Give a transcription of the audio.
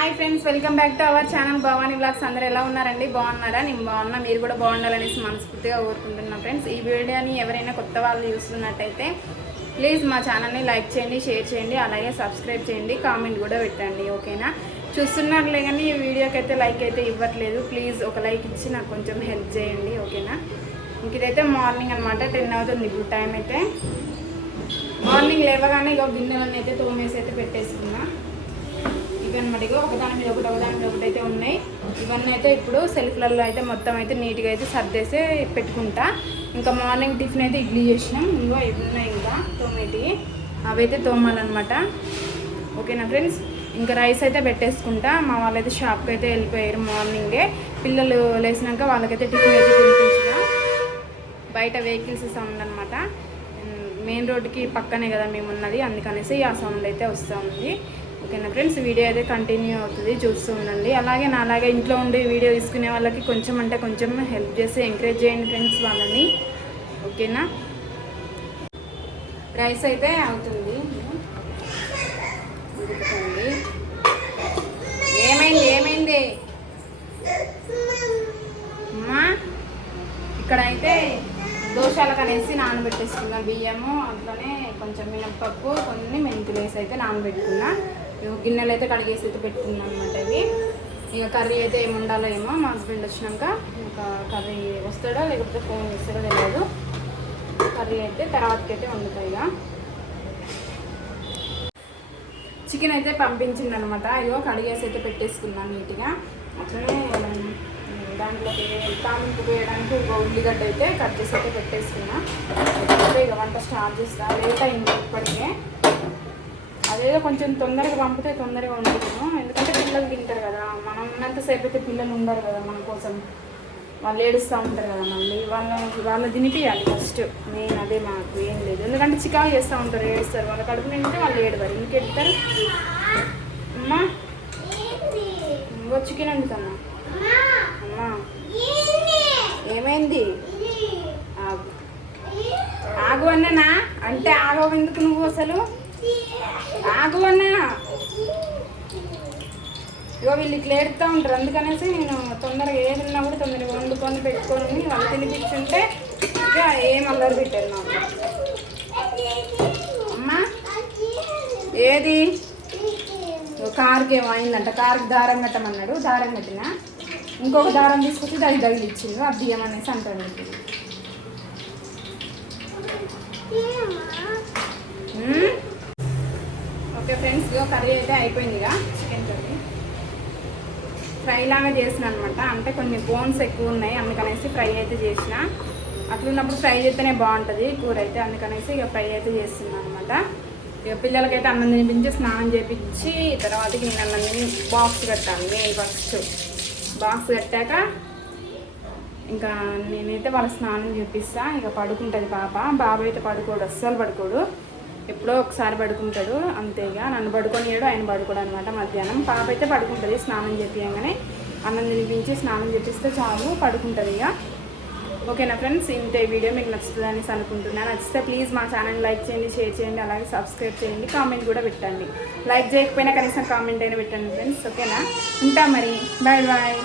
Hi friends welcome back to our channel Bhavani blogs అందరూ ఎలా ఉన్నారండి? బాగున్నారా? నేను బాగున్నా మీరు కూడా బాగుండాలనేసి మనస్ఫూర్తిగా కోరుకుంటున్నా ఫ్రెండ్స్. ఈ వీడియోని ఎవరైనా కొత్త వాళ్ళు చూస్తున్నట్టయితే ప్లీజ్ మా ఛానల్ని లైక్ చేయండి షేర్ చేయండి అలాగే సబ్స్క్రైబ్ చేయండి కామెంట్ కూడా పెట్టండి ఓకేనా? చూస్తున్నారులే కానీ ఈ వీడియోకి అయితే లైక్ అయితే ఇవ్వట్లేదు. ప్లీజ్ ఒక లైక్ ఇచ్చి నాకు కొంచెం హెల్ప్ చేయండి ఓకేనా? ఇంక ఇదైతే మార్నింగ్ అనమాట టెన్ అవుతుంది ఇప్పుడు టైం అయితే. మార్నింగ్ లేవగానే ఇక గిన్నెలన్నీ అయితే తోమేసి అయితే పెట్టేసుకున్నా. ఇవి అనమాట ఇగో ఒకదాని మీద ఒకటి ఒకదాని మీద ఒకటి అయితే ఉన్నాయి. ఇవన్నీ అయితే ఇప్పుడు సెల్ఫ్లలో అయితే మొత్తం అయితే నీట్గా అయితే సర్దేసి పెట్టుకుంటా. ఇంకా మార్నింగ్ టిఫిన్ అయితే ఇడ్లీ చేసినాం. ఇంకో ఇవి ఉన్నాయి ఇంకా తోమేటి. అవి అయితే తోమాలన్నమాట. ఓకేనా ఫ్రెండ్స్? ఇంకా రైస్ అయితే పెట్టేసుకుంటా. మా వాళ్ళైతే షాప్కి అయితే వెళ్ళిపోయారు మార్నింగే. పిల్లలు లేచినాక వాళ్ళకైతే టిఫిన్ అయితే తినిపించిన. బయట వెహికల్స్ సౌండ్ అనమాట మెయిన్ రోడ్కి పక్కనే కదా మేము ఉన్నది అందుకనేసి ఆ సౌండ్ అయితే వస్తూ ఉంది. ఓకేనా ఫ్రెండ్స్? వీడియో అయితే కంటిన్యూ అవుతుంది. చూస్తూ ఉండండి. అలాగే నాలాగా ఇంట్లో ఉండి వీడియో తీసుకునే వాళ్ళకి కొంచెం అంటే కొంచెం హెల్ప్ చేసి ఎంకరేజ్ చేయండి ఫ్రెండ్స్ వాళ్ళని. ఓకేనా? రైస్ అయితే అవుతుంది. ఏమైంది? ఏమైంది? అమ్మా! ఇక్కడైతే దోషాలకు అనేసి నానబెట్టేసుకున్నా బియ్యము అట్లనే కొంచెం మినప్పప్పు కొన్ని మెంతులు వేసి అయితే నానబెట్టుకున్నా. గిన్నెలు అయితే కడిగేసి అయితే పెట్టుకున్నాను అనమాట ఇవి ఇక కర్రీ అయితే ఏమి ఉండాలో ఏమో మా హస్బెండ్ వచ్చినాక ఇంకా కర్రీ వస్తాడో లేకపోతే ఫోన్ చేస్తాడో తెలియదు. కర్రీ అయితే తర్వాతకి అయితే వండుతాయి ఇక. చికెన్ అయితే పంపించింది అనమాట ఇగో కడిగేసి అయితే పెట్టేసుకున్నాను నీట్గా. అట్లనే దాంట్లో తాలింపు వేయడానికి ఒక ఉల్లిగడ్డ అయితే కట్ చేసి అయితే పెట్టేసుకున్నా. ఇక వంట స్టార్ట్ చేస్తా. లేట్ అయింది ఇప్పటికే. అదేదో కొంచెం తొందరగా పంపితే తొందరగా వండుతాను ఎందుకంటే పిల్లలు తింటారు కదా. మనం ఉన్నంతసేపు అయితే పిల్లలు ఉండరు కదా మన కోసం. వాళ్ళు ఏడుస్తూ ఉంటారు కదా మళ్ళీ. వాళ్ళ వాళ్ళని తినిపియాలి ఫస్ట్ మెయిన్ అదే మాకు ఏం లేదు. ఎందుకంటే చికాకు చేస్తూ ఉంటారు ఏడుస్తారు. వాళ్ళ కడుపు నింటే వాళ్ళు ఏడవారు. ఇంక ఎడతారు అమ్మా ఇంకో చికెన్ వండుతాను అమ్మా. ఏమైంది? ఆగు. ఆగు అన్ననా? అంటే ఆగవు ఎందుకు నువ్వు అసలు? ఆగు అన్నా. ఇగో వీళ్ళు ఇట్లా ఏడుతూ ఉంటారు. అందుకనేసి నేను తొందరగా ఏది ఉన్నా కూడా తొందరగా వండుకొని పెట్టుకొని వాళ్ళు తినిపించుంటే ఇక ఏం అల్లరి పెట్టారు నాకు అమ్మా ఏది? కారుకి ఏమో అయిందంట. కారుకి దారం కట్టమన్నాడు. దారం కట్టిన? ఇంకొక దారం తీసుకొచ్చి దానికి తగిలిచ్చిండు అది తీయమనేసి అంటాడు. మ్మ్? ఓకే ఫ్రెండ్స్ ఇగో కర్రీ అయితే అయిపోయింది ఇక. చికెన్ కర్రీ ఫ్రై లాగా చేసిన అనమాట అంటే కొన్ని బోన్స్ ఎక్కువ ఉన్నాయి అందుకనేసి ఫ్రై అయితే చేసిన. అట్లున్నప్పుడు ఫ్రై చేస్తేనే బాగుంటుంది కూర అయితే. అందుకనేసి ఇక ఫ్రై అయితే చేస్తున్నాను అనమాట ఇక పిల్లలకైతే అన్నం తినిపించి స్నానం చేపించి తర్వాతకి నేను అన్నం తిని బాక్స్ కట్టాను నేను ఫస్ట్ బాక్స్ కట్టాక ఇంకా నేనైతే వాళ్ళ స్నానం చేపిస్తా. ఇక పడుకుంటుంది పాప. బాబు అయితే పడుకోడు అస్సలు పడుకోడు. ఎప్పుడో ఒకసారి పడుకుంటాడు అంతే ఇక నన్ను పడుకొనియాడు ఆయన పడుకోడు అనమాట మధ్యాహ్నం. పాప అయితే పడుకుంటుంది స్నానం చేపించగానే అన్నం తినిపించి స్నానం చేపిస్తే చాలు పడుకుంటుంది ఇక ఓకేనా ఫ్రెండ్స్? ఇంత వీడియో మీకు నచ్చుతుంది అనుకుంటున్నాను నచ్చితే ప్లీజ్ మా ఛానల్ లైక్ చేయండి షేర్ చేయండి అలాగే సబ్స్క్రైబ్ చేయండి కామెంట్ కూడా పెట్టండి. లైక్ చేయకపోయినా కనీసం కామెంట్ అయినా పెట్టండి ఫ్రెండ్స్ ఓకేనా? ఉంటా మరి. Bye bye.